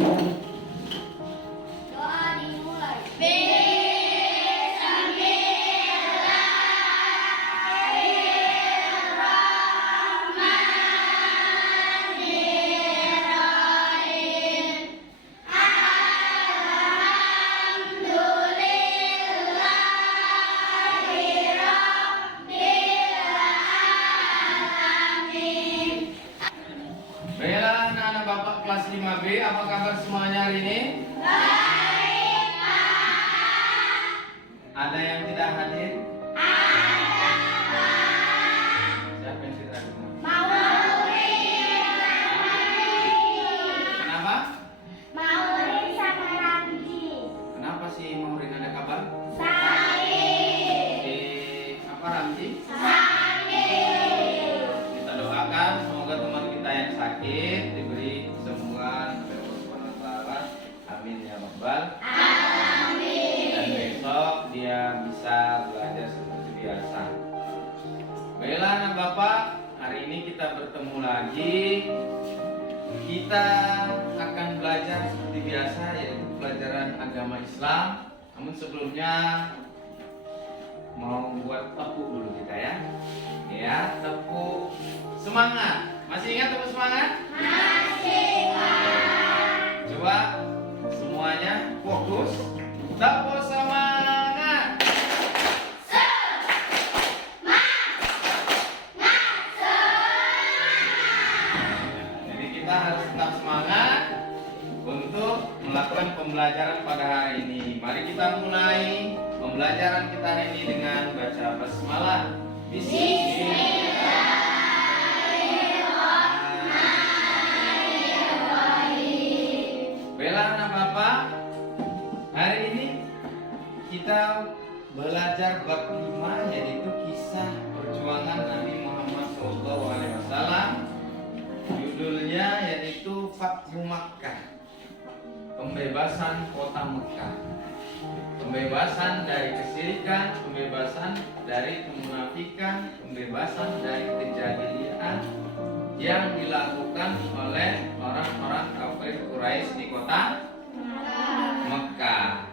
Doa dimulai. Baiklah anak-anak Bapak kelas 5B, apa kabar semuanya hari ini? Baik, Pak. Ada yang tidak hadir? Ada, Pak. Siapa yang tidak hadir? Maureen. Kenapa? Maureen sama Ramji. Kenapa sih Maureen ada kabar? Sakit. Apa Ramji? Sakit. Kita doakan semoga teman kita yang sakit diberi kesembuhan oleh Allah Subhanahu wa taala. Amin ya rabbal. Amin. Dan besok dia bisa belajar seperti biasa. Baiklah anak Bapak, hari ini kita bertemu lagi. Kita akan belajar seperti biasa, yaitu pelajaran agama Islam. Namun sebelumnya mau buat tepuk dulu kita ya. Ya, tepuk semangat. Masih ingat tepuk semangat? Masih, Pak. Coba semuanya fokus. Tepuk semangat. Jadi kita harus tetap semangat untuk melakukan pembelajaran pada hari ini. Mari kita mulai pembelajaran kita hari ini dengan baca basmalah. Baiklah anak Bapak, hari ini kita belajar bab 5, yaitu kisah perjuangan Nabi Muhammad SAW. Judulnya yaitu Fathu Makkah, pembebasan kota Mekah, pembebasan dari kesyirikan, pembebasan dari kemunafikan, pembebasan dari kejahilian yang dilakukan oleh orang-orang kafir Quraisy di kota Mekah.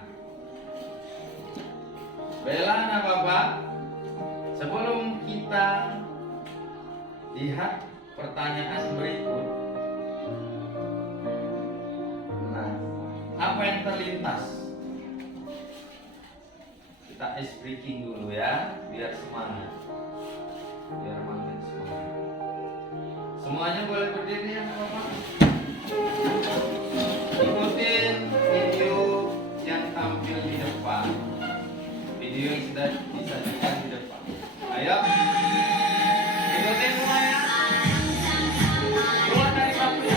Baiklah anak Bapak, sebelum kita lihat pertanyaan berikut, nah, apa yang terlintas? Kita ice breaking dulu ya, biar semangat, biar makin semangat. Semuanya boleh berdiri ya Bapak. Ikutin video yang tampil di depan, video yang sudah disajikan di depan. Ayo, ikutin semuanya. Keluar dari bangku.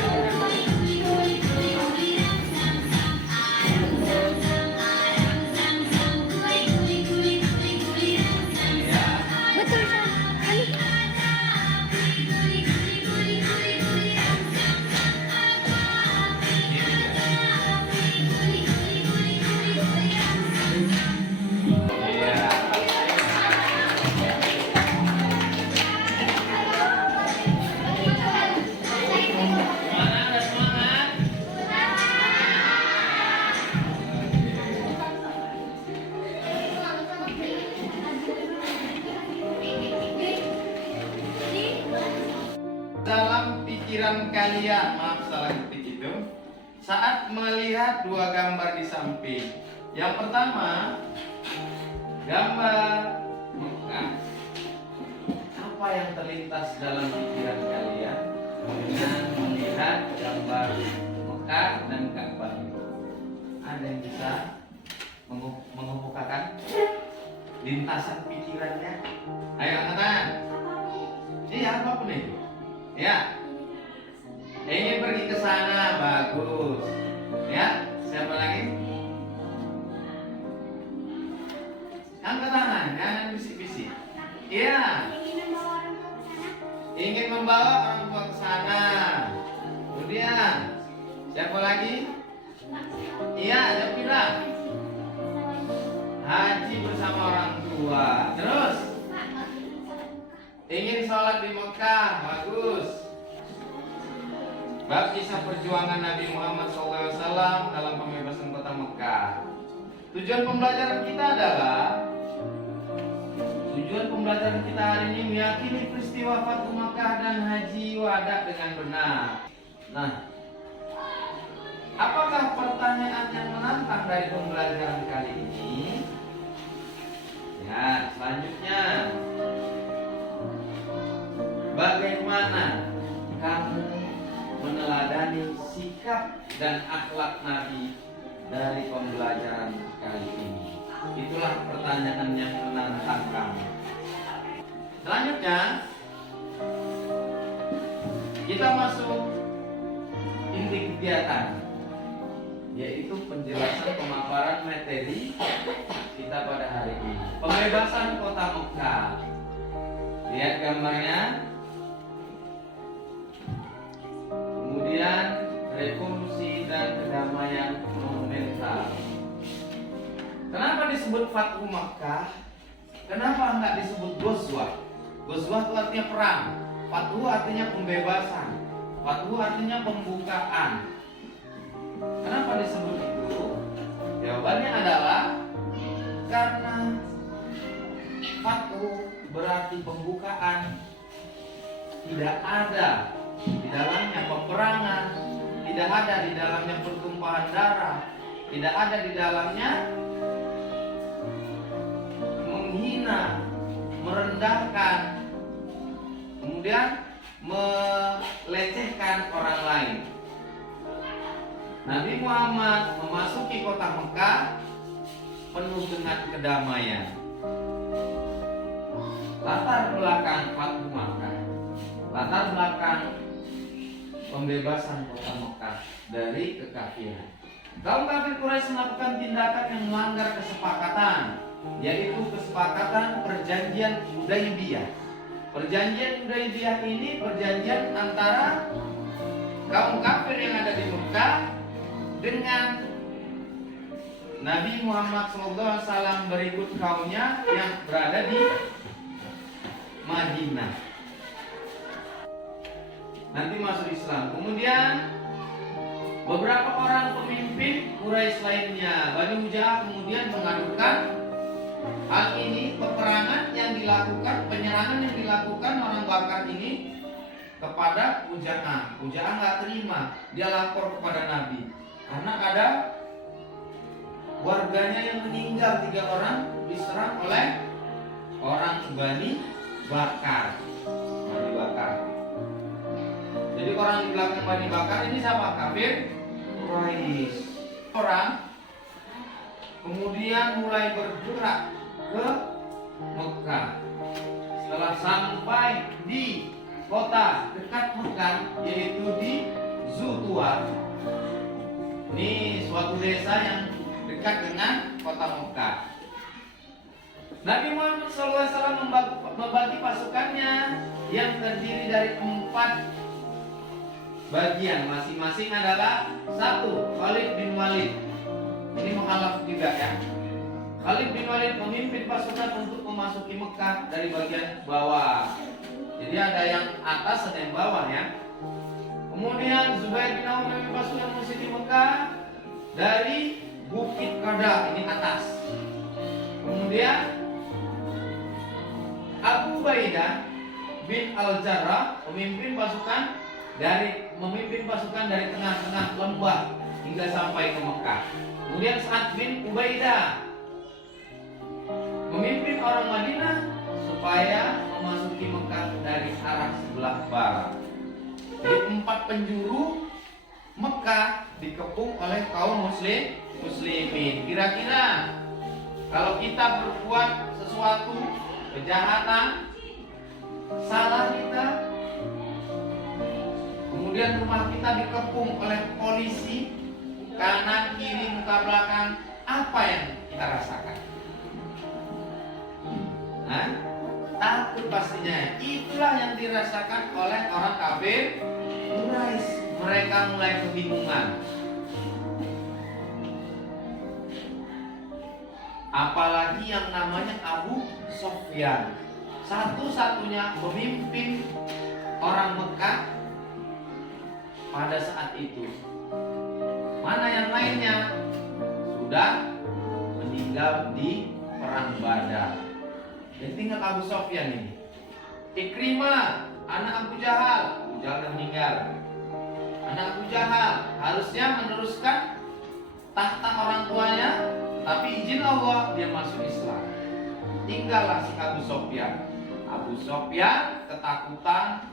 Betul, Semangat, ada semangat. Dalam pikiran kalian, maaf salah ketik itu, saat melihat dua gambar di samping. Yang pertama, gambar Mekah. Apa yang terlintas dalam pikiran kalian dengan melihat gambar Mekah dan Ka'bah? Ada yang bisa mengemukakan lintasan pikirannya? Ayo angkat tangan. Iya, apapun itu. Ya, ingin pergi ke sana, bagus. Ya, siapa lagi? Angkat tangan, jangan bisik-bisik. Iya, ingin membawa orang tua ke sana. Kemudian, siapa lagi? Iya, Japira. Haji bersama orang tua. Terus, ingin sholat di Mekah, bagus. Bab kisah perjuangan Nabi Muhammad SAW dalam pembebasan kota Mekah. Tujuan pembelajaran kita hari ini meyakini peristiwa Fathu Makkah dan Haji Wada dengan benar. Nah, apakah pertanyaan yang menantang dari pembelajaran kali ini? Ya, selanjutnya, bagaimana kamu meneladani sikap dan akhlak Nabi dari pembelajaran kali ini? Itulah pertanyaan yang menantang kamu. Selanjutnya, kita masuk inti kegiatan, yaitu penjelasan pemaparan materi kita pada hari ini. Pembebasan kota Mekah. Lihat gambarnya. Kemudian revolusi dan kedamaian monumental. Kenapa disebut Fathu Makkah? Kenapa enggak disebut Ghazwah? Ghazwah itu artinya perang. Fathu artinya pembebasan. Fathu artinya pembukaan. Kenapa disebut itu? Jawabannya adalah karena Fathu berarti pembukaan. Tidak ada di dalamnya peperangan, tidak ada di dalamnya pertumpahan darah, tidak ada di dalamnya menghina, merendahkan, kemudian melecehkan orang lain. Nabi Muhammad memasuki kota Mekah penuh dengan kedamaian. Latar belakang Fathu Makkah, latar belakang pembebasan kota Mekah dari kekafiran. Kaum kafir Quraisy melakukan tindakan yang melanggar kesepakatan, yaitu kesepakatan perjanjian Hudaybiyah. Perjanjian Hudaybiyah ini perjanjian antara kaum kafir yang ada di Mekah dengan Nabi Muhammad SAW berikut kaumnya yang berada di Madinah. Nanti masuk Islam. Kemudian beberapa orang pemimpin Quraisy lainnya, Bani Hujah, kemudian mengadukan hal ini, peperangan yang dilakukan, penyerangan yang dilakukan orang Bakar ini kepada Hujah. Hujah nggak terima, dia lapor kepada Nabi karena ada warganya yang meninggal, 3 orang diserang oleh orang Bani Bakar. Bani Bakar. Jadi orang di belakang Bani Bakar ini siapa? Kafir Quraisy. Orang kemudian mulai bergerak ke Mekah. Setelah sampai di kota dekat Mekah, yaitu di Zutuar. Ini suatu desa yang dekat dengan kota Mekah. Nabi Muhammad SAW membagi pasukannya yang terdiri dari 4 bagian, masing-masing adalah 1. Khalid bin Walid. Ini mukhalaf juga ya. Khalid bin Walid memimpin pasukan untuk memasuki Mekah dari bagian bawah. Jadi ada yang atas, ada yang bawah ya. Kemudian Zubair bin Awf memimpin pasukan memasuki Mekah dari Bukit Qada, ini atas. Kemudian Abu Ubaidah bin Al-Jarrah memimpin pasukan dari tengah-tengah lembah hingga sampai ke Mekah. Kemudian Sa'ad bin Ubaidah memimpin orang Madinah supaya memasuki Mekah dari arah sebelah barat. Jadi 4 penjuru Mekah dikepung oleh kaum muslimin. Kira-kira kalau kita berbuat sesuatu kejahatan, salah kita, kemudian rumah kita dikepung oleh polisi, kanan, kiri, muka belakang, apa yang kita rasakan? Takut pastinya. Itulah yang dirasakan oleh orang kafir Quraisy. Mereka mulai kebingungan. Apalagi yang namanya Abu Sufyan, satu-satunya pemimpin orang Mekah pada saat itu. Mana yang lainnya sudah meninggal di perang Badar. Jadi tinggal Abu Sofyan ini. Ikrimah, anak Abu Jahal, udah meninggal. Anak Abu Jahal harusnya meneruskan tahta orang tuanya, tapi izin Allah dia masuk Islam. Tinggallah si Abu Sofyan. Abu Sofyan ketakutan.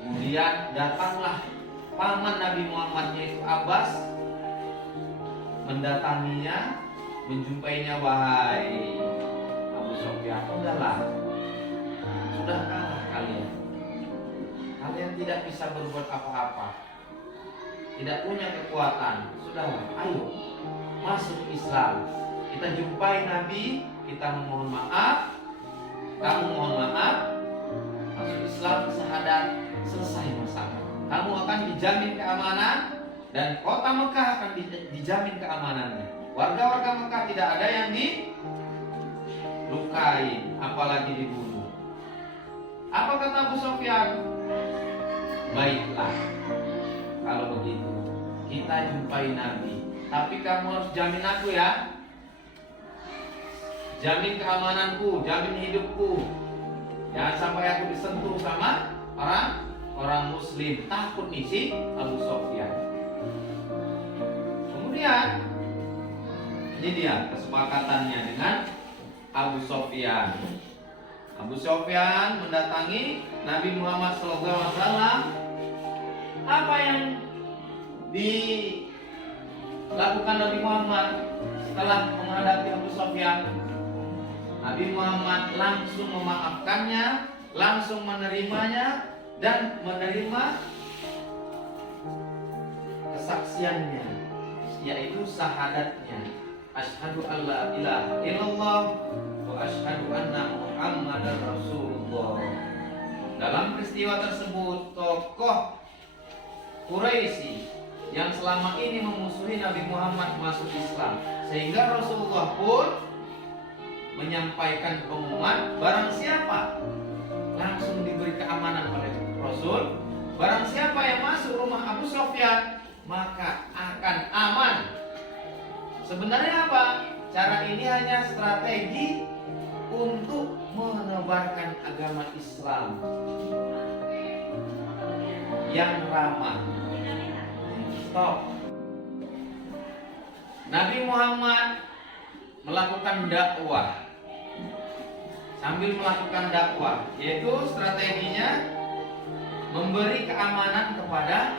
Kemudian datanglah paman Nabi Muhammad yaitu Abbas mendatanginya, menjumpainya, wahai Abu Sofyan, udahlah, sudah kalah kalian. Kalian tidak bisa berbuat apa-apa, tidak punya kekuatan. Sudahlah, ayo masuk Islam. Kita jumpai Nabi, kita memohon maaf, kamu mohon maaf, masuk Islam, syahadat, selesai masalah. Kamu akan dijamin keamanan dan kota Mekah akan dijamin keamanannya. Warga-warga Mekah tidak ada yang dilukai, apalagi dibunuh. Apa kata Abu Sofyan? Baiklah, kalau begitu kita jumpai Nabi, tapi kamu harus jamin aku ya, jamin keamananku, jamin hidupku. Jangan sampai aku disentuh sama orang Muslim. Takut nih si Abu Sofyan. Kemudian ini dia kesepakatannya dengan Abu Sofyan. Abu Sofyan mendatangi Nabi Muhammad SAW. Apa yang dilakukan Nabi Muhammad setelah menghadapi Abu Sofyan? Nabi Muhammad langsung memaafkannya, langsung menerimanya, dan menerima kesaksiannya, yaitu syahadatnya. Asyhadu alla ilaha illallah wa asyhadu anna Muhammadar Rasulullah. Dalam peristiwa tersebut, tokoh Quraisy yang selama ini memusuhi Nabi Muhammad masuk Islam, sehingga Rasulullah pun menyampaikan pengumuman, barang siapa, langsung diberi keamanan oleh Rasul, barang siapa yang masuk rumah Abu Sofyan maka akan aman. Sebenarnya apa? Cara ini hanya strategi untuk menebarkan agama Islam yang ramah. Stop. Nabi Muhammad melakukan dakwah. Sambil melakukan dakwah, yaitu strateginya memberi keamanan kepada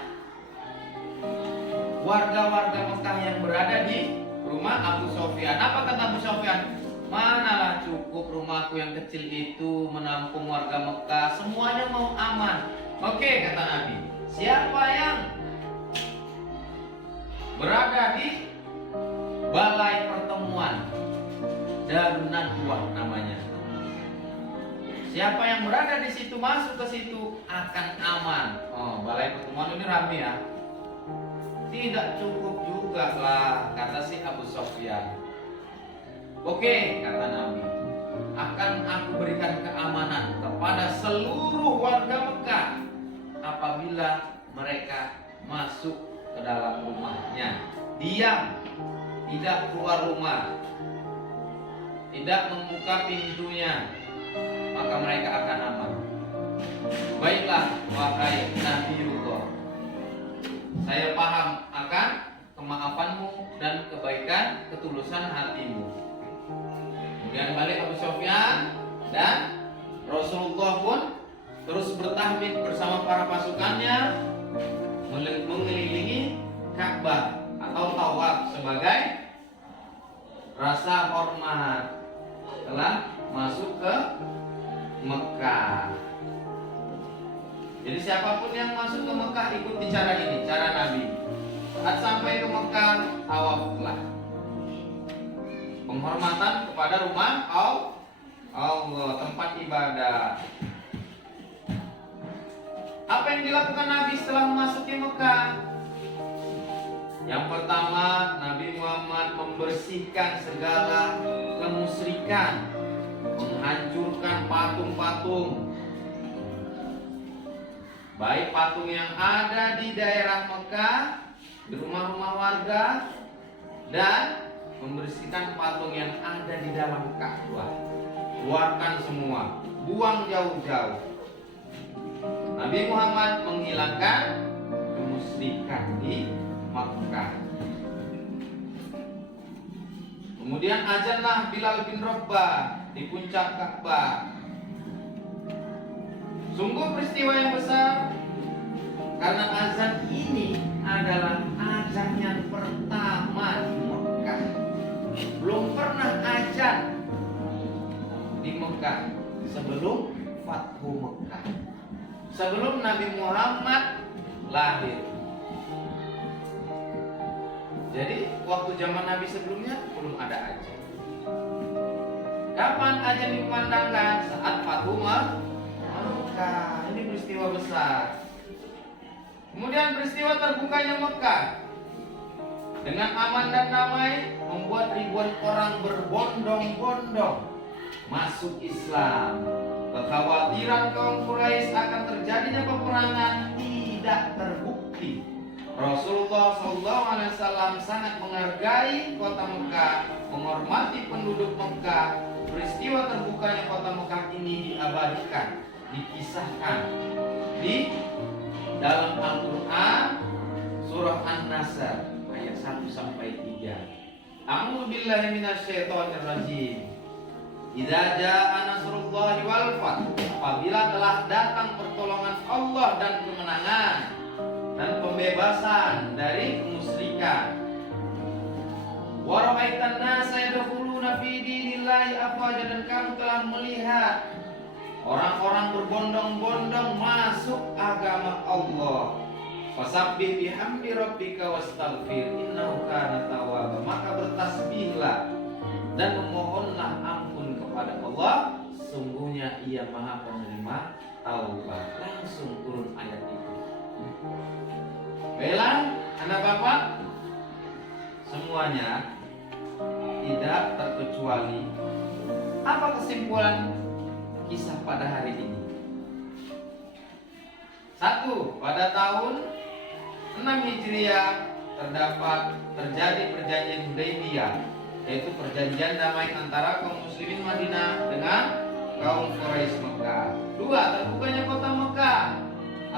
warga-warga Mekah yang berada di rumah Abu Sofyan. Apa kata Abu Sofyan? Manalah cukup rumahku yang kecil itu menampung warga Mekah, semuanya mau aman. Oke, kata Nabi, siapa yang berada di balai pertemuan Darun Nadwah namanya, siapa yang berada di situ, masuk ke situ akan aman. Oh, balai pertemuan ini rame ya. Tidak cukup juga lah, kata si Abu Sofyan. Oke, kata Nabi, akan aku berikan keamanan kepada seluruh warga Mekah apabila mereka masuk ke dalam rumahnya, diam, tidak keluar rumah, tidak membuka pintunya, maka mereka akan aman. Baiklah, wahai Nabiullah, saya paham akan kemaafanmu dan kebaikan ketulusan hatimu. Kemudian balik Abu Sofyan, dan Rasulullah pun terus bertahmid bersama para pasukannya mengelilingi Ka'bah atau tawaf sebagai rasa hormat telah masuk ke Mekah. Jadi siapapun yang masuk ke Mekah ikuti cara ini, cara Nabi. Saat sampai ke Mekah, tawaflah. Penghormatan kepada rumah Allah, tempat ibadah. Apa yang dilakukan Nabi setelah memasuki Mekah? Yang pertama, Nabi Muhammad membersihkan segala kemusyrikan, menghancurkan patung-patung, baik patung yang ada di daerah Mekah, di rumah-rumah warga, dan membersihkan patung yang ada di dalam Ka'bah. Keluarkan semua, buang jauh-jauh. Nabi Muhammad menghilangkan kemusyrikan di Makkah. Kemudian azanlah Bilal bin Rabah di puncak Ka'bah. Sungguh peristiwa yang besar, karena azan ini adalah azan yang pertama di Mekah. Belum pernah azan di Mekah sebelum Fathu Mekah, sebelum Nabi Muhammad lahir. Jadi waktu zaman Nabi sebelumnya belum ada azan. Kapan azan dikumandangkan? Saat Fathu Mekah. Ini peristiwa besar. Kemudian peristiwa terbukanya Mekah dengan aman dan damai membuat ribuan orang berbondong-bondong masuk Islam. Kekhawatiran kaum Quraisy akan terjadinya peperangan tidak terbukti. Rasulullah SAW sangat menghargai kota Mekah, menghormati penduduk Mekah. Peristiwa terbukanya kota Mekah ini diabadikan, dikisahkan di dalam Al-Quran surah An-Nasr ayat 1 sampai 3. A'udzu billahi minasyaitonir rajim. Idza jaa nasrullahi wal fath, apabila telah datang pertolongan Allah dan kemenangan dan pembebasan dari kemusyrikan. Wa ra'aitan nasa yadkhuluna fi dinillahi afwaja, dan kamu telah melihat orang-orang berbondong-bondong masuk agama Allah. Fasabbih bihamdi rabbika wastaghfir innahu kana tawwaba, maka bertasbihlah dan memohonlah ampun kepada Allah, sungguhnya Ia Maha Penerima taubat. Langsung turun ayat itu. Baiklah, anak bapak semuanya, tidak terkecuali, apa kesimpulan kisah pada hari ini? 1. Pada tahun 6 Hijriah terjadi perjanjian Hudaybiyah, yaitu perjanjian damai antara kaum muslimin Madinah dengan kaum Quraisy Mekah. 2. Terbukanya kota Mekah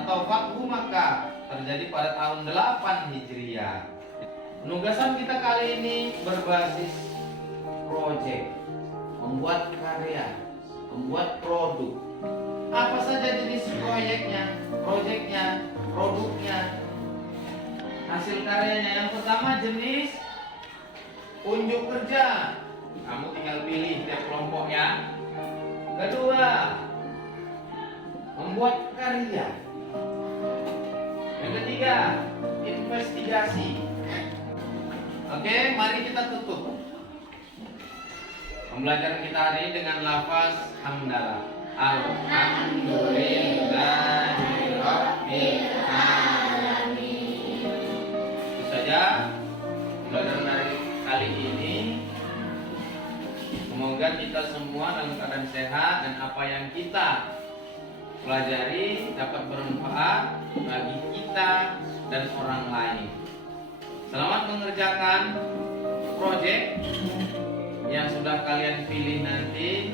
atau Fathu Mekah terjadi pada tahun 8 Hijriah. Penugasan kita kali ini berbasis proyek, membuat karya, membuat produk. Apa saja jenis proyeknya, produknya, hasil karyanya. Yang pertama jenis unjuk kerja, kamu tinggal pilih tiap kelompoknya. Kedua, membuat karya. Yang ketiga, investigasi. Oke, mari kita tutup pembelajaran kita hari ini dengan lafaz hamdalah. Alhamdulillahirabbil alamin. Itu saja pembelajaran dari kali ini. Semoga kita semua dalam keadaan sehat dan apa yang kita pelajari dapat bermanfaat bagi kita dan orang lain. Selamat mengerjakan proyek yang sudah kalian pilih nanti,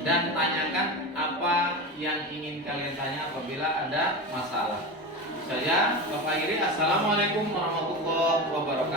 dan tanyakan apa yang ingin kalian tanya apabila ada masalah. Saya Bapak Iri, assalamualaikum warahmatullahi wabarakatuh.